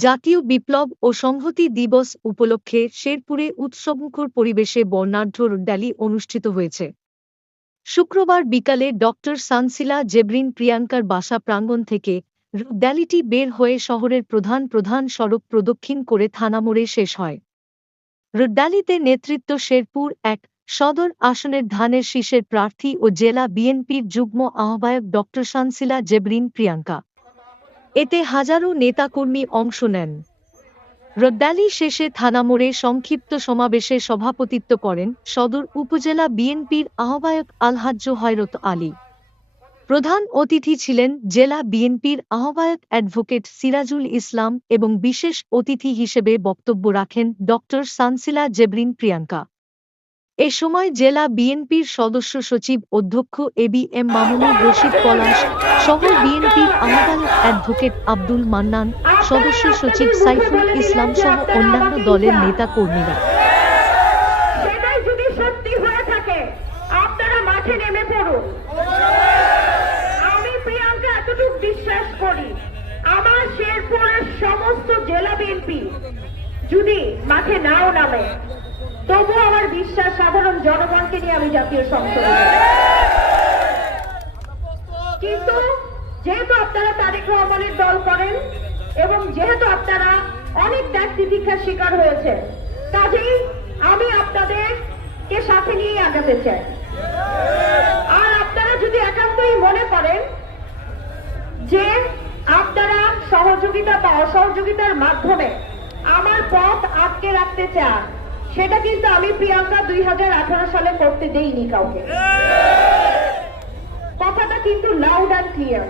জাতীয় বিপ্লব ও সংহতি দিবস উপলক্ষে শেরপুরে উৎসবমুখর পরিবেশে বর্ণাঢ্য র্যালি অনুষ্ঠিত হয়েছে। শুক্রবার বিকালে ডক্টর সানসিলা জেবরিন প্রিয়াঙ্কার বাসা প্রাঙ্গণ থেকে র্যালিটি বের হয়ে শহরের প্রধান প্রধান সড়ক প্রদক্ষিণ করে থানামোড়ে শেষ হয়। র্যালিতে নেতৃত্ব শেরপুর এক সদর আসনের ধানের শীষের প্রার্থী ও জেলা বিএনপির যুগ্ম আহ্বায়ক ডক্টর সানসিলা জেবরিন প্রিয়াঙ্কা। এতে হাজারো নেতাকর্মী অংশ নেন। রদ্দালি শেষে থানামোড়ে সংক্ষিপ্ত সমাবেশে সভাপতিত্ব করেন সদর উপজেলা বিএনপির আহ্বায়ক আলহাজ্জ হয়রত আলী। প্রধান অতিথি ছিলেন জেলা বিএনপির আহ্বায়ক অ্যাডভোকেট সিরাজুল ইসলাম এবং বিশেষ অতিথি হিসেবে বক্তব্য রাখেন ডক্টর সানসিলা জেবরিন প্রিয়াঙ্কা। এ সময় জেলা বিএনপির সদস্য সচিব অধ্যক্ষ A B M Mamunur Rashid Palash শহর বিএনপির আহ্বায়ক অ্যাডভোকেট আব্দুল মান্নান, সদস্য সচিব সাইফুল ইসলাম সহ অন্যান্য দলের নেতা কর্মীরা আমার শেরপুরের সমস্ত জেলা বিএনপি যদি মাঠে নাও নামে তবু আমার বিশ্বাস সাধারণ জনগণকে নিয়ে আমি জাতীয় সংসদে। কিন্তু যেহেতু আপনারা তারেক রহমানের দল করেন এবং যেহেতু আপনারা অনেক ত্যাগ তিতিক্ষার শিকার হয়েছে কাজেই আমি আপনাদেরকে সাথে নিয়ে আগাতে চাই আর আপনারা যদি একান্তই মনে করেন যে আপনারা সহযোগিতা বা অসহযোগিতার মাধ্যমে আমার পথ আটকে রাখতে চান সেটা কিন্তু আমি প্রিয়াঙ্কা দুই হাজার আঠারো সালে করতে দেইনি কাউকে। কথাটা কিন্তু লাউড অ্যান্ড ক্লিয়ার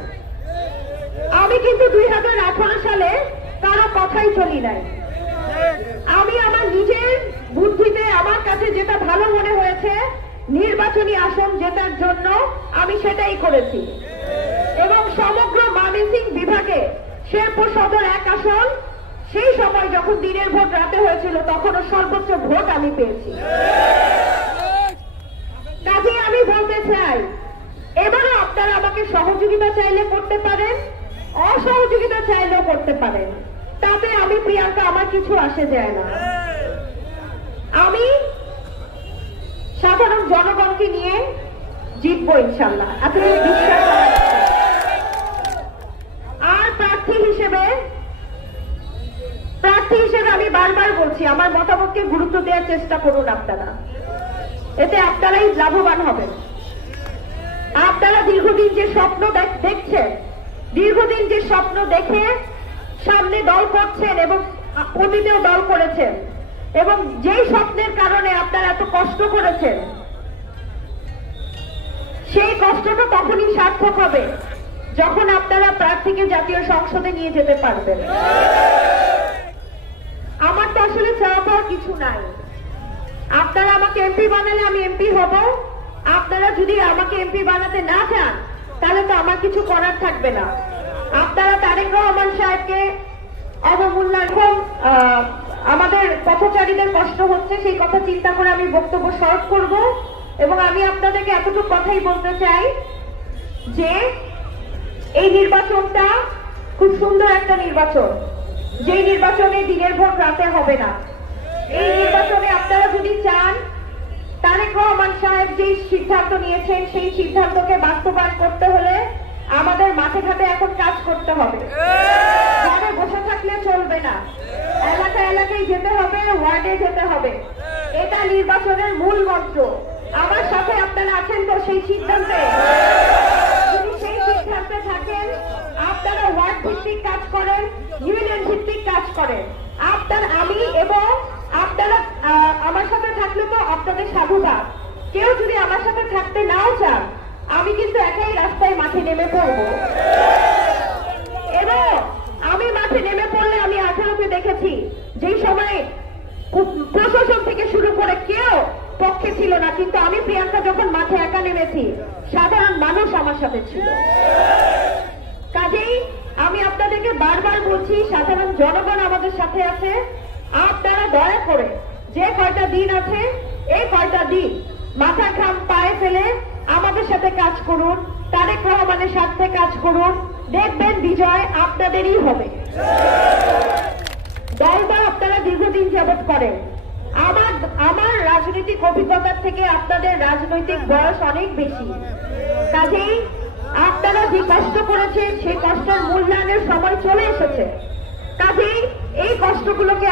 আমি কিন্তু দুই হাজার আঠারো সালে কারও কথাই চলি নাই। আমি আমার নিজের বুদ্ধিতে আমার কাছে যেটা ভালো মনে হয়েছে, নির্বাচনী আসন জেতার জন্য আমি সেটাই করেছি। এবং সমগ্র ময়মনসিং বিভাগে শেরপুর সদর এক আসন সেই সময় যখন দিনের ভোট রাতে হয়েছিল, তখনও সর্বোচ্চ ভোট আমি পেয়েছি। কাজে আমি বলতে চাই এবারে আপনারা আমাকে সহযোগিতা চাইলে করতে পারেন, অসহযোগিতা চাইলেও করতে পারেন। তাতে আমি, প্রিয়াঙ্কা, আমার কিছু আসে যায় না। আমি সাধারণ জনগণকে নিয়ে জিতবো ইনশাল্লাহ। আর প্রার্থী হিসেবে প্রার্থী হিসেবে আমি বারবার বলছি, আমার মতামতকে গুরুত্ব দেওয়ার চেষ্টা করুন আপনারা। এতে আপনারাই লাভবান হবেন। আপনারা দীর্ঘদিন যে স্বপ্ন দেখ- দেখছেন, দীর্ঘদিন যে স্বপ্ন দেখে সামনে দল করছেন এবং অতীতেও দল করেছেন, এবং যেই স্বপ্নের কারণে আপনারা এত কষ্ট করেছেন, সেই কষ্টটা তখনই সার্থক হবে, যখন আপনারা প্রার্থীকে জাতীয় সংসদে নিয়ে যেতে পারবেন। আসলে পাওয়ার কিছু নাই। আপনারা আমাকে এমপি বানালে আমি এমপি হব। আপনারা যদি আমাকে এমপি বানাতে না চান, তাহলে তো আমার কিছু করার থাকবে না। আপনারা তারেক রহমান সাহেবকে অবমূল্যায়ন আমাদের পথচারীদের কষ্ট হচ্ছে, সেই কথা চিন্তা করে আমি বক্তব্য শর্ট করব। এবং আমি আপনাদেরকে এতটুকু কথাই বলতে চাই যে, এই নির্বাচনটা খুব সুন্দর একটা নির্বাচন। যেই নির্বাচনে দিনের ভোট রাতে হবে না। এই নির্বাচনে আপনারা যদি চান, তারেক রহমান সাহেব যে সিদ্ধান্ত নিয়েছেন, সেই সিদ্ধান্তকে বাস্তবায়ন করতে হলে আমাদের মাঠে ঘাটে এখন কাজ করতে হবে। ঘরে বসে থাকলে চলবে না। এলাকা এলাকায় যেতে হবে, ওয়ার্ডে যেতে হবে। এটা নির্বাচনের মূল মন্ত্র। আমার সাথে আপনারা আছেন তো সেই সিদ্ধান্তে? যদি সেই সিদ্ধান্তে থাকেন, আপনারা ওয়ার্ড ভিত্তিক কাজ করেন ইউনিয়ন ভিত্তিক কাজ করে। আপনার আমি এবং আপনারা আমার সাথে থাকলে তো আপনাদের সাধুবাদ কেউ যদি আমার সাথে থাকতে নাও চান, আমি কিন্তু একাই রাস্তায় মাঠে নেমে পড়ব। এবং আমি মাঠে নেমে পড়লে আমি আঠারোতে দেখেছি, যেই সময় প্রশাসন থেকে শুরু করে কেউ পক্ষে ছিল না, কিন্তু আমি প্রিয়াঙ্কা যখন মাঠে একা নেমেছি, সাধারণ মানুষ আমার সাথে ছিল। আপনাদেরকে বারবার বলছি, সাধারণ জনগণ আমাদের সাথে আছে। আপনারা দয়া করে যে কয়টা দিন আছে, এই কয়টা দিন মাথা ঘাম পায়ে ফেলে আমাদের সাথে কাজ করুন, তারেক রহমানের সাথে কাজ করুন। দেখবেন বিজয় আপনাদেরই হবে। দলটা আপনারা দীর্ঘদিন যাবৎ করেন। আমার আমার রাজনৈতিক অভিজ্ঞতার থেকে আপনাদের রাজনৈতিক বয়স অনেক বেশি। কাজেই আপনারা যে কষ্ট করেছেন সেই কষ্টের মূল্যায়নের সময় চলে এসেছে। কাজেই এই কষ্টগুলোকে